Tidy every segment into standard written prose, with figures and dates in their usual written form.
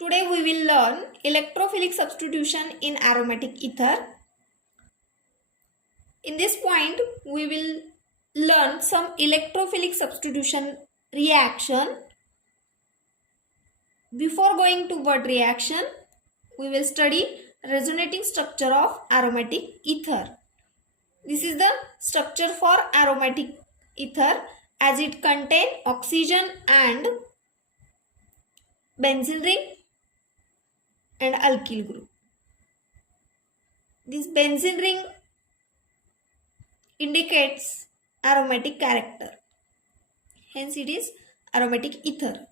Today we will learn electrophilic substitution in aromatic ether. In this point, we will learn some electrophilic substitution reaction. Before going to word reaction, we will study resonating structure of aromatic ether. This is the structure for aromatic ether as it contains oxygen and benzene ring and alkyl group. This benzene ring indicates aromatic character. Hence it is aromatic ether.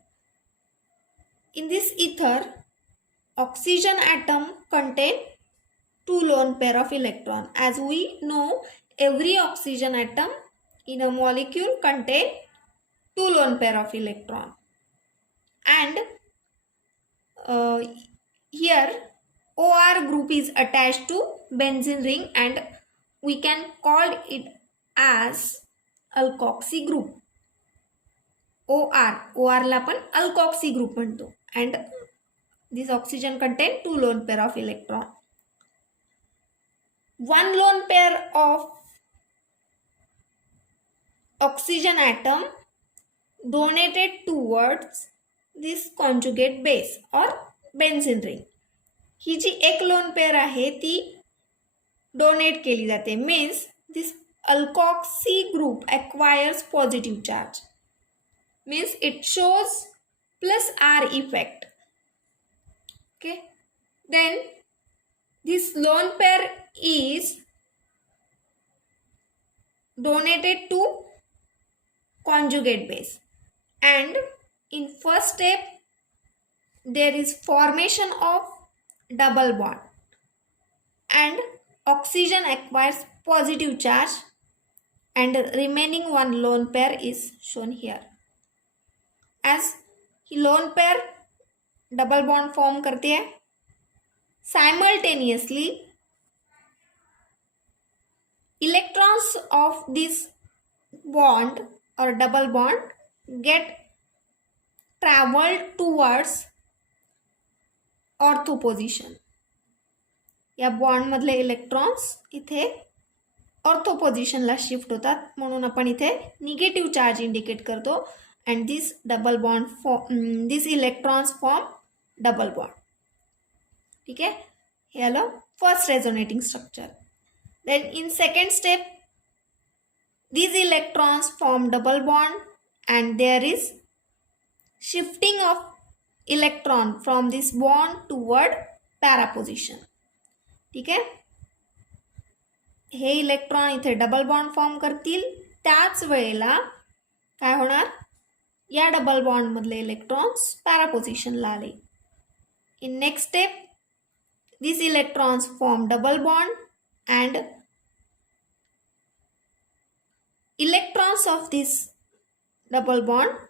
In this ether, oxygen atom contain two lone pair of electron. As we know, every oxygen atom in a molecule contain two lone pair of electron. And here OR group is attached to benzene ring and we can call it as alkoxy group. OR ला पण alkoxy group म्हणतो. And this oxygen contain two lone pair of electron. One lone pair of oxygen atom donated towards this conjugate base or benzene ring. ही जी एक lone pair आहे ती donate केली जाते. Means this alkoxy group acquires positive charge. Means it shows plus R effect. Okay. Then this lone pair is donated to conjugate base. And in first step, there is formation of double bond. And oxygen acquires positive charge. And remaining one lone pair is shown here. As he lone pair double bond form करती है, simultaneously electrons of this bond or double bond get traveled towards ortho position. या bond मधले electrons इथे ortho पोझिशनला shift होतात म्हणून आपण इथे निगेटिव्ह चार्ज इंडिकेट करतो. And this double bond form, these electrons form double bond. ठीक है, हे आलं first resonating structure. Then in second step, these electrons form double bond and there is shifting of electron from this bond toward para position. ठीक है, हे electron इथे double bond form करतील. त्याच वेळेला काय होणार, या डबल बॉन्ड मधले इलेक्ट्रॉन्स पॅरा पोझिशनला आले. In next step this electrons form double bond and electrons of this double bond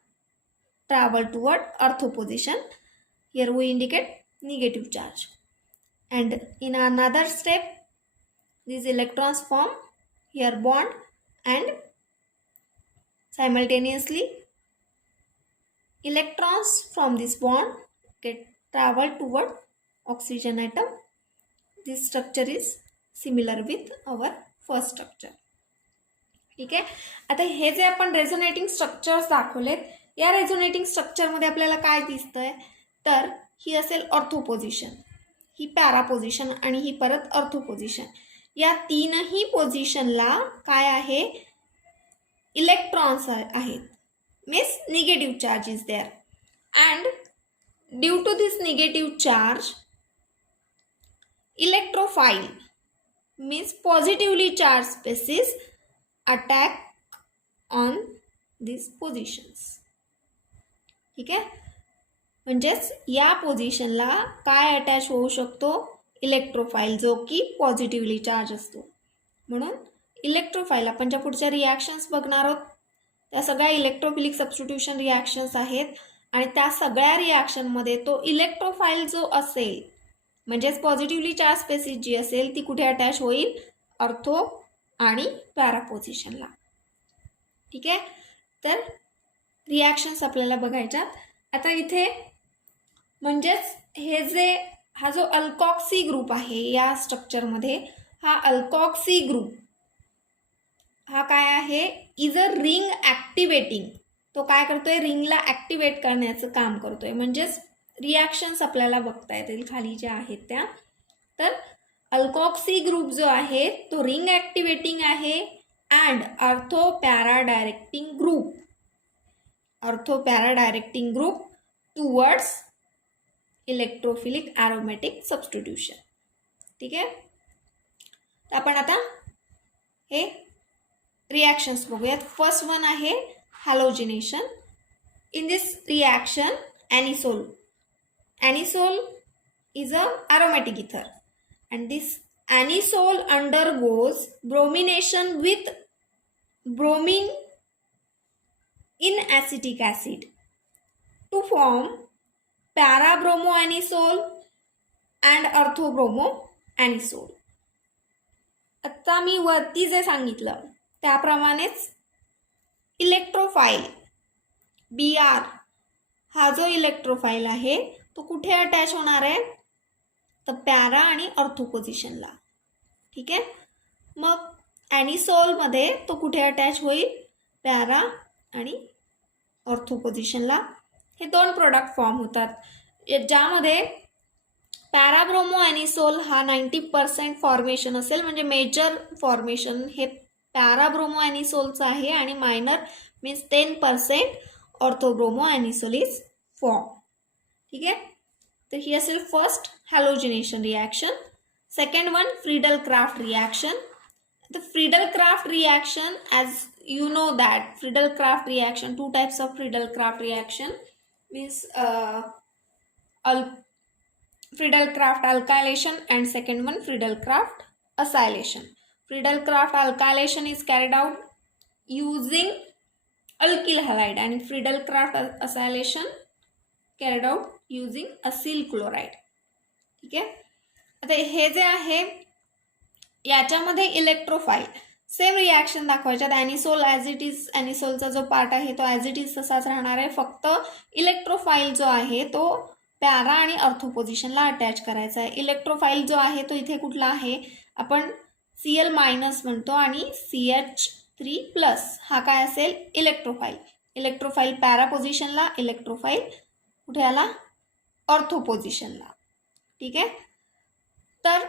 travel toward ortho position. Here we indicate negative charge. And in another step, these electrons form here bond and simultaneously electrons from this bond get travel toward oxygen atom. This structure is similar with our first structure. ठीक आहे, आता हे जे आपण resonating structures दाखवलेत, या resonating स्ट्रक्चरमध्ये आपल्याला काय दिसतंय तर ही असेल ऑर्थो पोझिशन, ही पॅरा पोझिशन आणि ही परत ऑर्थो पोझिशन. या तीनही पोझिशनला काय आहे, इलेक्ट्रॉन्स आहेत. Means negative charge is there and due to this negative charge electrophile means positively charge species attack on this positions. ठीक आहे, म्हणजेच या पोझिशनला काय अटॅच होऊ शकतो, इलेक्ट्रोफाइल, जो की पॉझिटिव्हली चार्ज असतो. म्हणून इलेक्ट्रोफाइल आपण ज्या पुढच्या रिॲक्शन्स बघणार आहोत त्या सगळ्या इलेक्ट्रोफिलिक सबस्टिट्यूशन रिॲक्शन्स आहेत आणि त्या सगळ्या रिॲक्शनमध्ये तो इलेक्ट्रोफाइल जो असेल म्हणजेच पॉझिटिव्हली चार्ज स्पेसिस जी असेल ती कुठे अटॅच होईल, ऑर्थो आणि पॅरा पोझिशनला. ठीक आहे, तर रिॲक्शन्स आपल्याला बघायच्यात. आता इथे म्हणजेच हा जो अल्कॉक्सी ग्रुप आहे या स्ट्रक्चरमध्ये, हा अल्कॉक्सी ग्रुप हा काय आहे, इज अ रिंग ॲक्टिवेटिंग. तो काय करतोय, रिंगला ॲक्टिवेट करण्याचं काम करतोय. म्हणजेच रिॲक्शन्स आपल्याला बघता येतील खाली ज्या आहेत त्या. तर अल्कॉक्सी ग्रुप जो आहे तो रिंग ॲक्टिवेटिंग आहे and ortho para directing group towards electrophilic aromatic substitution. ठीक आहे. तर आपण आता हे रिॲक्शन्स बघूयात. फर्स्ट वन आहे halogenation. In this reaction anisole is a aromatic ether and this anisole undergoes bromination with bromine in acetic acid to form parabromoanisole and orthobromoanisole. आता मी वरती जे सांगितलं त्याप्रमाणेच इलेक्ट्रोफाईल Br हा जो इलेक्ट्रोफाईल आहे तो कुठे अटॅच होणार आहे, तर पॅरा आणि ऑर्थो पोझिशनला. ठीक आहे. मग ॲनिसोलमध्ये तो कुठे अटॅच होईल, पॅरा आणि ऑर्थो पोझिशनला. हे दोन प्रोडक्ट फॉर्म होतात ज्यामध्ये पॅराब्रोमो ॲनिसोल हा 90% फॉर्मेशन असेल, म्हणजे मेजर फॉर्मेशन हे पॅराब्रोमो ॲनिसोलचं आहे आणि minor means 10% orthobromo anisole is form. ठीक आहे. तर ही असेल first halogenation reaction. Second one Friedel Crafts reaction. The Friedel-Crafts reaction, as you know that Friedel-Crafts reaction, two types of Friedel-Crafts reaction means Friedel-Crafts alkylation and second one Friedel-Crafts acylation. Friedel-Crafts alkylation is carried out using alkyl halide and Friedel-Crafts acylation carried out using acyl chloride. ठीक आहे. आता हे जे आहे याच्यामध्ये electrophile same reaction दाखवायच्यात. Anisole as it is, ॲनिसोलचा जो पार्ट आहे तो ॲज इट इज तसाच राहणार आहे. फक्त इलेक्ट्रोफाईल जो आहे तो पॅरा आणि ऑर्थो पोझिशनला अटॅच करायचा आहे. इलेक्ट्रोफाईल जो आहे तो इथे कुठला आहे, आपण Cl- म्हणतो आणि CH3+ हा काय असेल, इलेक्ट्रोफाईल. इलेक्ट्रोफाईल पॅरा पोझिशनला, इलेक्ट्रोफाईल कुठे आला, ऑर्थो पोझिशनला. ठीक आहे. तर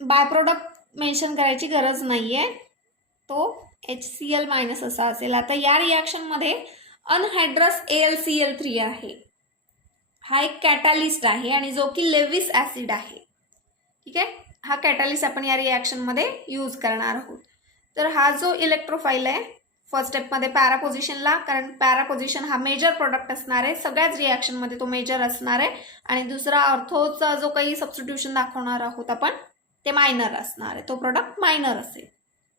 बाय प्रोडक्ट मेन्शन करायची गरज नाही आहे, तो HCl- असा असेल. आता या रिॲक्शनमध्ये अनहायड्रस AlCl3 आहे. हा एक कॅटालिस्ट आहे आणि जो की लेविस ॲसिड आहे. ठीक आहे. हा कॅटालिस्ट आपण या रिॲक्शनमध्ये यूज करणार आहोत. तर हा जो इलेक्ट्रोफाईल आहे फर्स्ट स्टेपमध्ये पॅरा पोझिशनला, कारण पॅरा पोझिशन हा मेजर प्रोडक्ट असणार आहे, सगळ्याच रिॲक्शनमध्ये तो मेजर असणार आहे. आणि दुसरा ऑर्थोचा जो काही सबस्टिट्यूशन दाखवणार आहोत आपण ते मायनर असणार आहे, तो प्रोडक्ट मायनर असेल.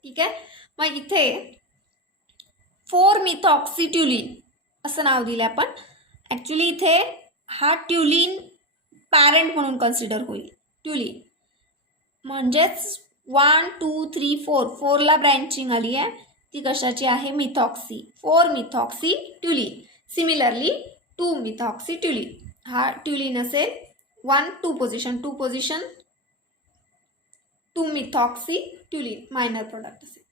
ठीक आहे. मग इथे 4-मिथॉक्सीट्युलिन असं नाव दिलं आपण. ॲक्च्युली इथे हा ट्युलिन पॅरेंट म्हणून कन्सिडर होईल. ट्युलिन म्हणजेच 1, 2, 3, 4ला ब्रँचिंग आली आहे, ती कशाची आहे, मिथॉक्सी. 4-मिथॉक्सीट्युलिन. सिमिलरली 2-मिथॉक्सीट्युलिन हा ट्युलिन असेल. 1, 2 पोझिशन 2-मिथॉक्सीट्युलिन मायनर प्रोडक्ट असेल.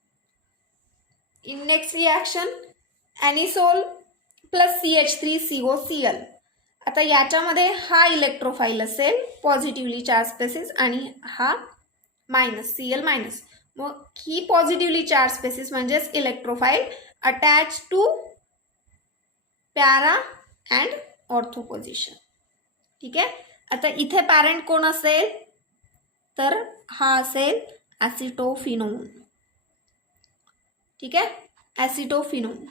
In next reaction anisole plus CH3COCl. आता याच्यामध्ये हा इलेक्ट्रोफाईल असेल, पॉझिटिव्हली चार्ज स्पेसिस, आणि हा Cl-. मग ही पॉझिटिव्हली चार्ज स्पेसिस म्हणजेच electrophile attach to para and ortho position. ठीक आहे. आता इथे पॅरेंट कोण असेल, तर हा असेल ॲसिटोफिनोन. ठीक आहे. ॲसिटोफिनोन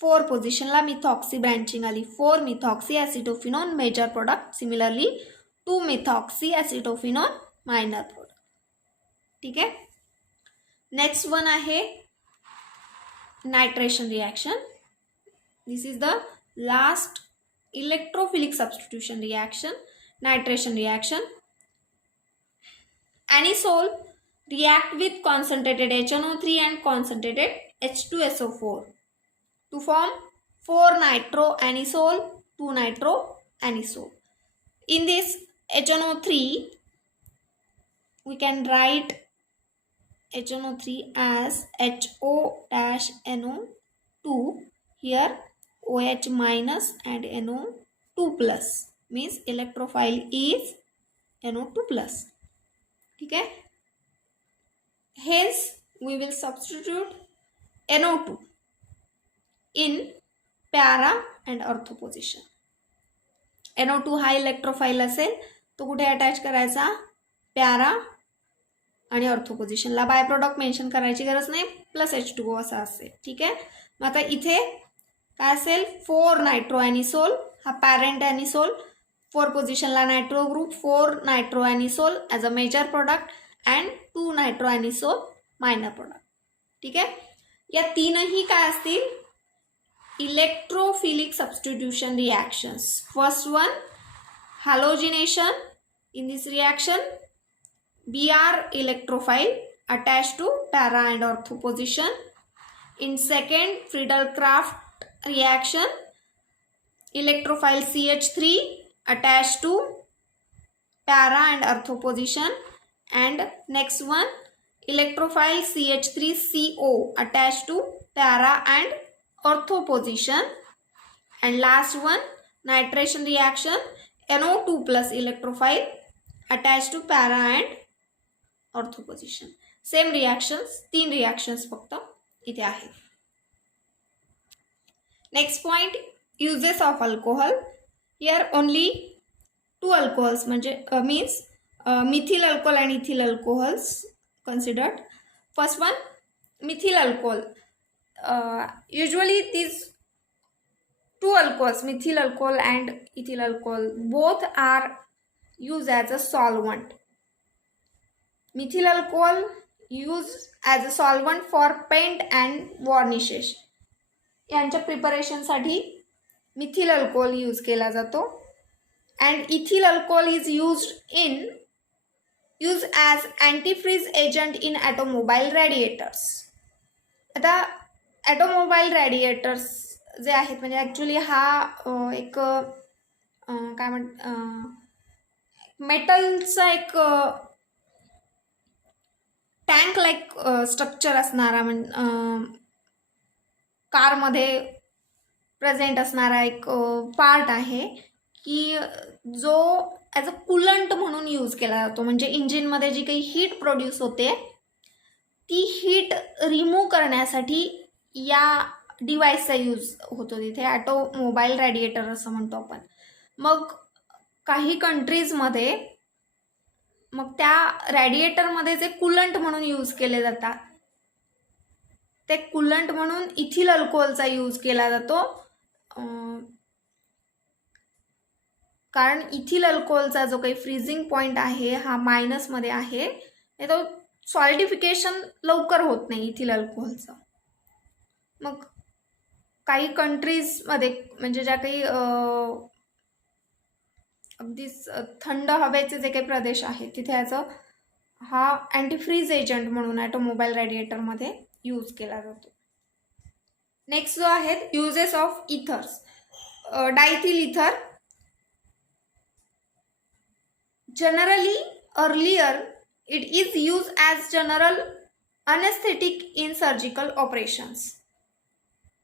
4 पोझिशनला मिथॉक्सी ब्रँचिंग आली. 4-मिथॉक्सी ॲसिटोफिनोन मेजर प्रोडक्ट. सिमिलरली 2-मिथॉक्सी ॲसिटोफिनोन मायनर प्रोडक्ट. ठीक आहे. नेक्स्ट वन आहे nitration reaction. This is the last electrophilic substitution reaction, nitration reaction. Anisole react with concentrated HNO3 and concentrated H2SO4 to form 4 nitroanisole, 2 nitroanisole. In this HNO3, we can write HNO3 as HO-NO2. Here OH minus and NO2 plus means electrophile is NO2 plus. Okay. Hence we will substitute NO2 in para and ortho position. NO2 हा electrophile असेल तो कुठे attach करायचा, प्यारा आणि ortho पोझिशनला. By product mention करायची गरज नाही, प्लस H2O असा असेल. ठीक आहे. मग आता इथे काय असेल, 4 नायट्रोॲनिसोल हा पॅरेंट ॲनिसोल, 4 पोझिशनला nitro group, 4 nitroanisole as a major product and 2 nitroanisole minor product. ठीक आहे. या तीनही काय असतील, electrophilic substitution reactions. First one halogenation. in this reaction Br electrophile attached to para and ortho position. In second Friedel-Crafts reaction, electrophile CH3 attached to para and ortho position. And next one electrophile CH3CO attached to para and ortho position. And last one nitration reaction, NO2 plus electrophile attached to para and ortho position. Same reactions, 3 reactions फक्त इथे आहेत. Next point, uses of alcohol. Here only 2 alcohols म्हणजे means methyl alcohol and ethyl alcohols considered. First one, methyl alcohol. Usually these 2 alcohols, methyl alcohol and ethyl alcohol, both are used as a solvent. Methyl alcohol used as a solvent for paint and varnishes. यांच्या प्रिपरेशनसाठी methyl alcohol use केला जातो. And ethyl alcohol is use as antifreeze agent in automobile radiators. आता automobile रॅडिएटर्स जे आहेत म्हणजे actually हा एक काय मेटलचा एक टँक लाईक स्ट्रक्चर असणारा कारमध्ये प्रेझेंट असणारा एक पार्ट आहे की जो ॲज अ कूलंट म्हणून यूज केला जातो. म्हणजे इंजिनमध्ये जी काही हीट प्रोड्यूस होते ती हीट रिमूव्ह करण्यासाठी या डिव्हाइसचा यूज होतो तिथे. ऑटोमोबाईल रॅडिएटर असं म्हणतो आपण. मग काही कंट्रीजमध्ये मग त्या रॅडिएटरमध्ये जे कूलंट म्हणून यूज केले जातात ते कूलंट म्हणून इथिल अल्कोहोलचा यूज केला जातो. कारण इथिल अल्कोहोलचा जो काही फ्रीजिंग पॉईंट आहे हा मायनसमध्ये आहे, तो सॉलिडिफिकेशन लवकर होत नाही इथिल अल्कोहोलचं. मग काही कंट्रीजमध्ये म्हणजे ज्या काही अगदीच थंड हवेचे जे काही प्रदेश आहेत तिथे याचा हा अँटीफ्रीज एजंट म्हणून ऑटोमोबाईल रॅडिएटरमध्ये यूज केला जातो. नेक्स्ट जो आहेत युजेस ऑफ इथर्स. डायथिल इथर. Generally earlier it is use as general anaesthetic in surgical operations.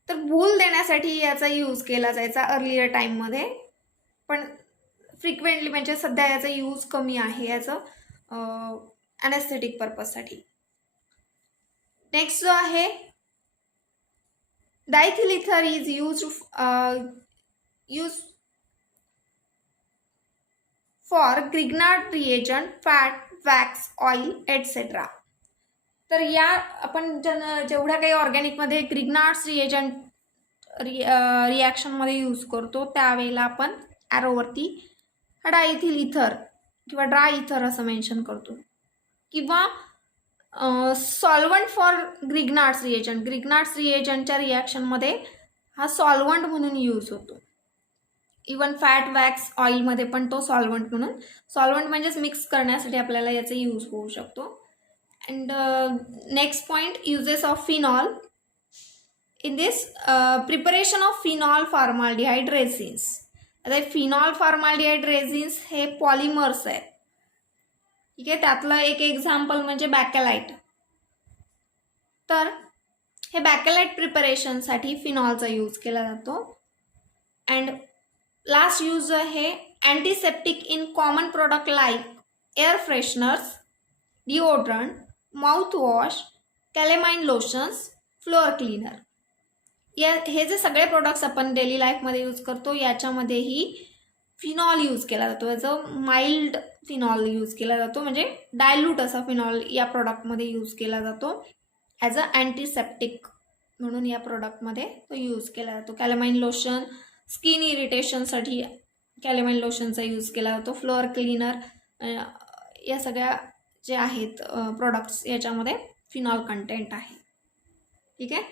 तर भूल देण्यासाठी याचा यूज केला जायचा अर्लियर टाईममध्ये, पण फ्रिक्वेंटली म्हणजे सध्या याचा यूज कमी आहे याचं अनेस्थेटिक पर्पजसाठी. नेक्स्ट जो आहे डायथिल इथर is use for Grignard reagent, fat, wax, oil etcetera. तर या आपण जेवढ्या काही ऑर्गॅनिकमध्ये ग्रिग्नार्ड्स रिएजंट रिॲक्शनमध्ये यूज करतो त्यावेळेला आपण ॲरोवरती डायथिल इथर किंवा ड्राय इथर असं मेन्शन करतो. किंवा solvent for Grignard's reagent, Grignard's रिएजंटच्या रिॲक्शनमध्ये हा सॉल्वंट म्हणून यूज होतो. इवन फॅट, वॅक्स, ऑइलमध्ये पण तो सॉल्वंट म्हणून. सॉल्वंट म्हणजेच मिक्स करण्यासाठी आपल्याला याचा यूज होऊ शकतो. And next point, uses of phenol. In this preparation of phenol formaldehyde resins. आता फिनॉल फॉर्माल्डिहाइड रेझिन्स हे पॉलिमर्स आहेत. ठीक आहे, त्यातलं एक एक्झाम्पल म्हणजे बॅकेलाइट. तर हे बॅकेलाइट प्रिपरेशनसाठी फिनॉलचा यूज केला जातो. अँड लास्ट यूज आहे antiseptic in common product like air fresheners, deodorant, mouthwash, calamine lotions, floor cleaner. हे जे सगळे प्रोडक्ट्स आपण डेली लाईफमध्ये यूज करतो याच्यामध्येही फिनॉल यूज केला जातो. याचं माइल्ड फिनॉल यूज केला जातो, म्हणजे डायल्यूट असा फिनॉल या प्रोडक्टमध्ये यूज केला जातो ॲज अ अँटीसेप्टिक म्हणून या प्रोडक्टमध्ये तो यूज केला जातो. कॅलेमाइन लोशन स्किन इरिटेशनसाठी कॅलेमाइन लोशनचा यूज केला जातो. फ्लोअर क्लीनर या सगळ्या जे आहेत प्रोडक्ट्स याच्यामध्ये फिनॉल कंटेंट आहे. ठीक आहे,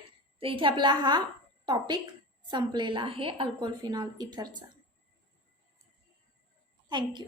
तर इथे आपला हा टॉपिक संपलेला आहे अल्कोहोल फिनॉल इथरचा. थँक्यू.